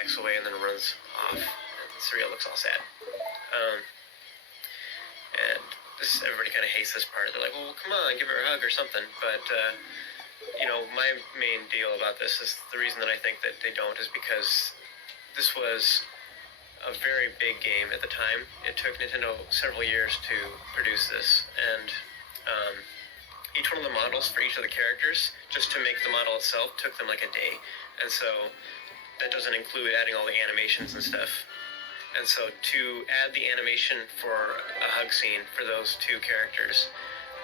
backs away and then runs off. And Surreal looks all sad. And everybody kind of hates this part. They're like, well, come on, give her a hug or something. But, my main deal about this is the reason that I think that they don't is because this was a very big game at the time. It took Nintendo several years to produce this, and each one of the models for each of the characters, just to make the model itself, took them like a day. And so that doesn't include adding all the animations and stuff. And so to add the animation for a hug scene for those two characters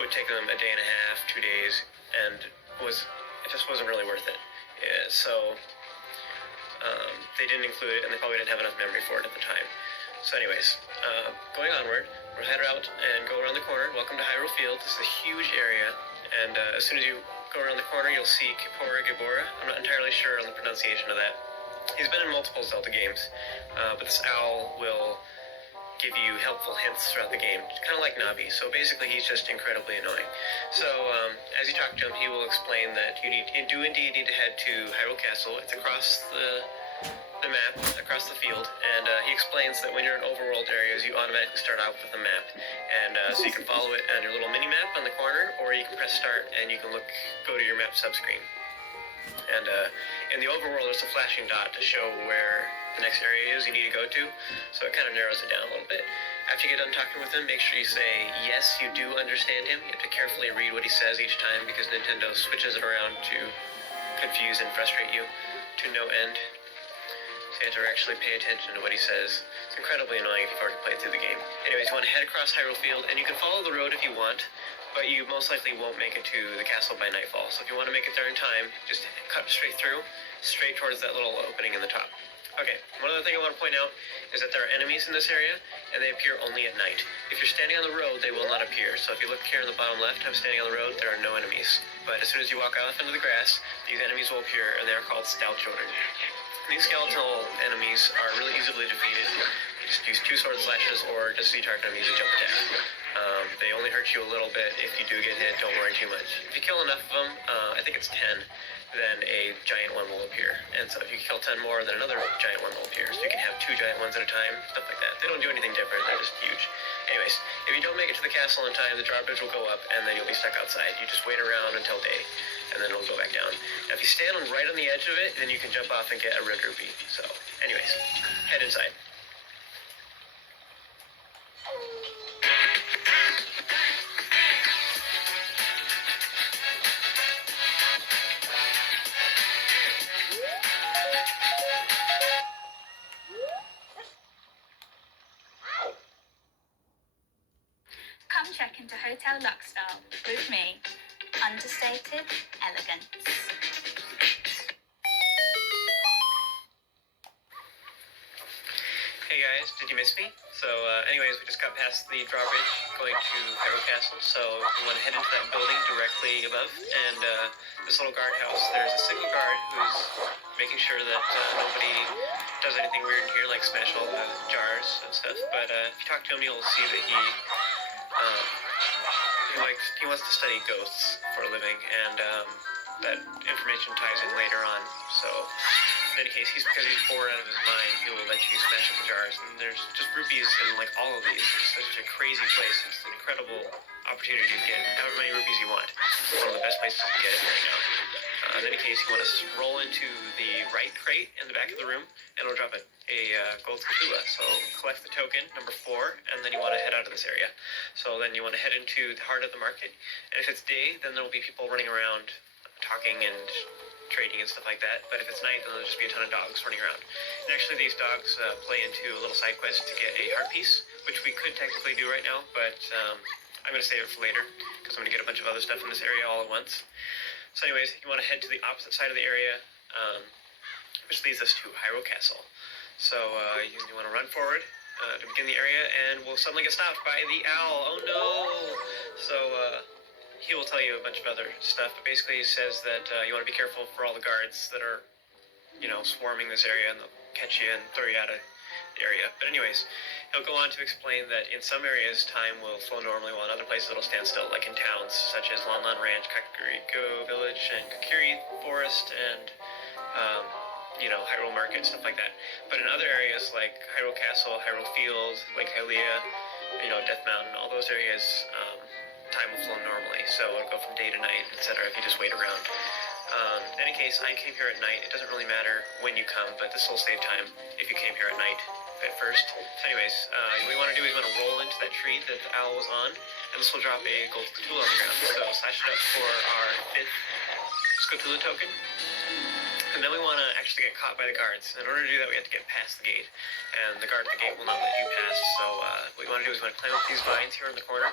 would take them a day and a half, 2 days, and it just wasn't really worth it. Yeah, so they didn't include it, and they probably didn't have enough memory for it at the time. So anyways, going onward, we'll head out and go around the corner. Welcome to Hyrule Field. This is a huge area, and as soon as you go around the corner, you'll see Kippora Gibora. I'm not entirely sure on the pronunciation of that. He's been in multiple Zelda games, but this owl will give you helpful hints throughout the game, kind of like Navi. So basically, he's just incredibly annoying. So as you talk to him, he will explain that you do indeed need to head to Hyrule Castle. It's across the map, across the field, and he explains that when you're in overworld areas, you automatically start out with a map, and so you can follow it on your little mini map on the corner, or you can press start and you can go to your map subscreen. And in the overworld, there's a flashing dot to show where the next area is you need to go to, so it kind of narrows it down a little bit. After you get done talking with him, make sure you say, yes, you do understand him. You have to carefully read what he says each time, because Nintendo switches it around to confuse and frustrate you to no end. So you have to actually pay attention to what he says. It's incredibly annoying if you've already played through the game. Anyways, you want to head across Hyrule Field, and you can follow the road if you want, but you most likely won't make it to the castle by nightfall. So if you want to make it there in time, just cut straight through, straight towards that little opening in the top. Okay, one other thing I want to point out is that there are enemies in this area, and they appear only at night. If you're standing on the road, they will not appear. So if you look here in the bottom left, I'm standing on the road, there are no enemies. But as soon as you walk off into the grass, these enemies will appear, and they are called Stout Children. These skeletal enemies are really easily defeated. You just use 2 sword slashes or just Z-target them, use a jump attack. They only hurt you a little bit. If you do get hit, don't worry too much. If you kill enough of them, I think it's 10, then a giant one will appear. And so if you kill 10 more, then another giant one will appear. So you can have 2 giant ones at a time, stuff like that. They don't do anything different, they're just huge. Anyways, if you don't make it to the castle in time, the drawbridge will go up, and then you'll be stuck outside. You just wait around until day, and then it'll go back down. Now if you stand right on the edge of it, then you can jump off and get a red rupee. So, anyways, head inside. Come check into Hotel Luxstar with me. Understated elegance. Hey guys, did you miss me? So anyways, we just got past the drawbridge going to Hyrule Castle, so we want to head into that building directly above, and this little guardhouse, there's a single guard who's making sure that nobody does anything weird in here, like smash all the jars and stuff, but if you talk to him, you'll see that he wants to study ghosts for a living, and that information ties in later on, so in any case, because he's bored out of his mind, he will let you smash up the jars, and there's just rupees in like all of these. It's such a crazy place. It's an incredible opportunity to get however many rupees you want. It's one of the best places to get it right now. In any case, you want to roll into the right crate in the back of the room, and it'll drop a gold spatula. So collect the token, number 4, and then you want to head out of this area. So then you want to head into the heart of the market, and if it's day, then there will be people running around talking and trading and stuff like that, but if it's night, then there'll just be a ton of dogs running around. And actually these dogs play into a little side quest to get a heart piece, which we could technically do right now, but I'm going to save it for later, because I'm going to get a bunch of other stuff in this area all at once. So anyways, you want to head to the opposite side of the area, which leads us to Hyrule Castle. So you want to run forward to begin the area, and we'll suddenly get stopped by the owl. Oh no! So he will tell you a bunch of other stuff, but basically he says that you want to be careful for all the guards that are, swarming this area, and they'll catch you and throw you out of the area. But anyways, he'll go on to explain that in some areas time will flow normally, while in other places it'll stand still, like in towns such as Lon Lon Ranch, Kakariko Village, and Kakiri Forest, and Hyrule Market, stuff like that. But in other areas like Hyrule Castle, Hyrule Field, Lake Hylia, Death Mountain, all those areas, time will flow normally. So it'll go from day to night, etc. if you just wait around. In any case, I came here at night. It doesn't really matter when you come, but this will save time if you came here at night at first. So anyways, what we want to do is we want to roll into that tree that the owl was on, and this will drop a gold Cthulhu on the ground. So slash it up for our 5th Cthulhu token. And then we want to actually get caught by the guards. In order to do that, we have to get past the gate. And the guard at the gate will not let you pass. So what we want to do is we want to climb up these vines here in the corner.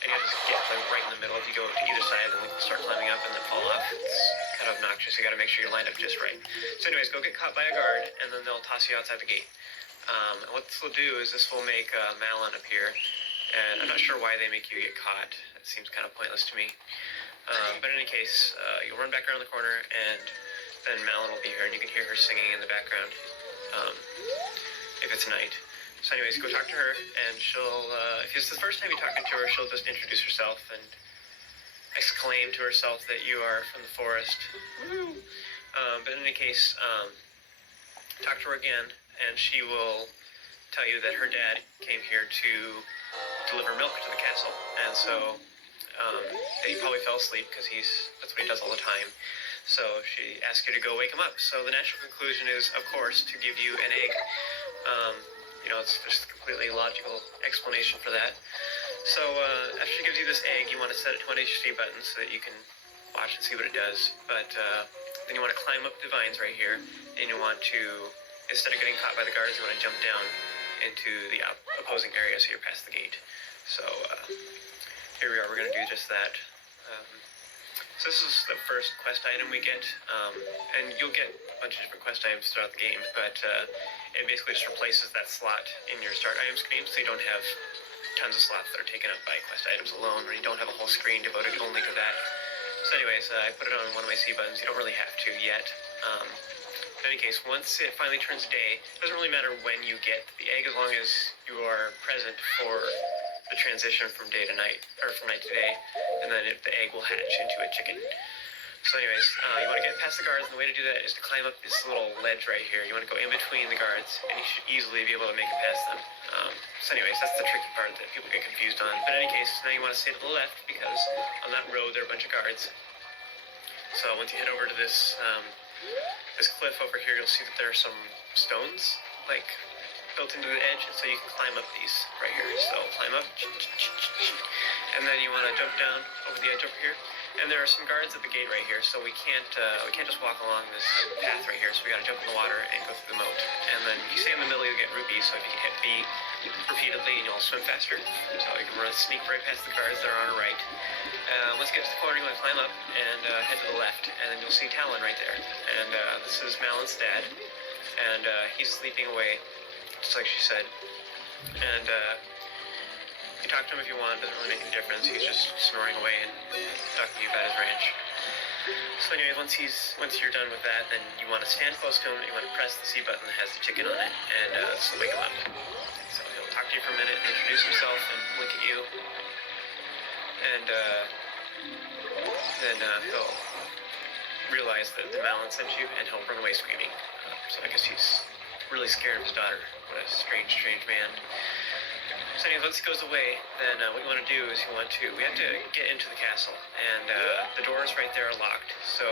And you have to get right in the middle. If you go to either side, then we can start climbing up and then fall off. It's kind of obnoxious. You got to make sure you're lined up just right. So anyways, go get caught by a guard, and then they'll toss you outside the gate. And what this will do is this will make Malon appear. And I'm not sure why they make you get caught. It seems kind of pointless to me. But in any case, you'll run back around the corner, and then Malon will be here, and you can hear her singing in the background if it's night. So anyways, go talk to her, and she'll, if it's the first time you're talking to her, she'll just introduce herself and exclaim to herself that you are from the forest. Woo! But in any case, talk to her again, and she will tell you that her dad came here to deliver milk to the castle, and so that he probably fell asleep because that's what he does all the time. So she asks you to go wake him up. So the natural conclusion is, of course, to give you an egg. It's just a completely logical explanation for that. So after she gives you this egg, you want to set it to one HC button so that you can watch and see what it does. But then you want to climb up the vines right here, and you want to, instead of getting caught by the guards, you want to jump down into the opposing area so you're past the gate. So here we are. We're going to do just that. So this is the first quest item we get, and you'll get a bunch of different quest items throughout the game, but it basically just replaces that slot in your start item screen, so you don't have tons of slots that are taken up by quest items alone, or you don't have a whole screen devoted only to that. So anyways, I put it on one of my C buttons. You don't really have to yet. In any case, once it finally turns day, it doesn't really matter when you get the egg as long as you are present for the transition from day to night, or from night to day, and then the egg will hatch into a chicken. So anyways, you want to get past the guards, and the way to do that is to climb up this little ledge right here. You want to go in between the guards, and you should easily be able to make it past them. So anyways, that's the tricky part that people get confused on. But in any case, now you want to stay to the left, because on that road there are a bunch of guards. So once you head over to this cliff over here, you'll see that there are some stones, built into the edge, and so you can climb up these right here. So climb up, and then you want to jump down over the edge over here. And there are some guards at the gate right here, so we can't just walk along this path right here. So we got to jump in the water and go through the moat. And then if you stay in the middle, you'll get rupees. So if you can hit B repeatedly, and you'll swim faster. So you can sneak right past the guards that are on our right. Once you get to the corner, you want to climb up and head to the left, and then you'll see Talon right there. And this is Malon's dad, and he's sleeping away, just like she said. And you talk to him if you want, doesn't really make any difference. He's just snoring away and talking to you about his ranch. So anyways, once you're done with that, then you want to stand close to him, and you want to press the C button that has the chicken on it, and this will wake him up. So he'll talk to you for a minute, introduce himself, and blink at you. And then he'll realize that the Malon sent you, and he'll run away screaming. So I guess he's really scared of his daughter. What a strange, strange man. So anyways, once he goes away, then what you want to do is we have to get into the castle, and the doors right there are locked, so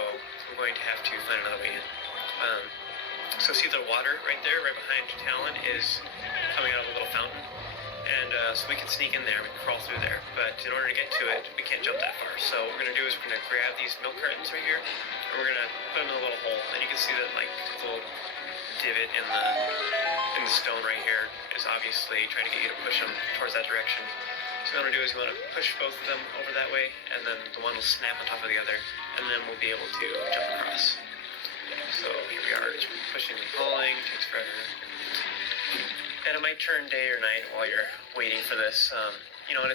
we're going to have to find another way in. So see the water right there, right behind Talon, is coming out of a little fountain, and so we can sneak in there, we can crawl through there, but in order to get to it, we can't jump that far. So what we're going to do is we're going to grab these milk cartons right here, and we're going to put them in a little hole, and you can see that a little divot in the stone right here is obviously trying to get you to push them towards that direction. So what you want to do is you want to push both of them over that way, and then the one will snap on top of the other, and then we'll be able to jump across. So here we are, just pushing and pulling, takes forever. And it might turn day or night while you're waiting for this. And if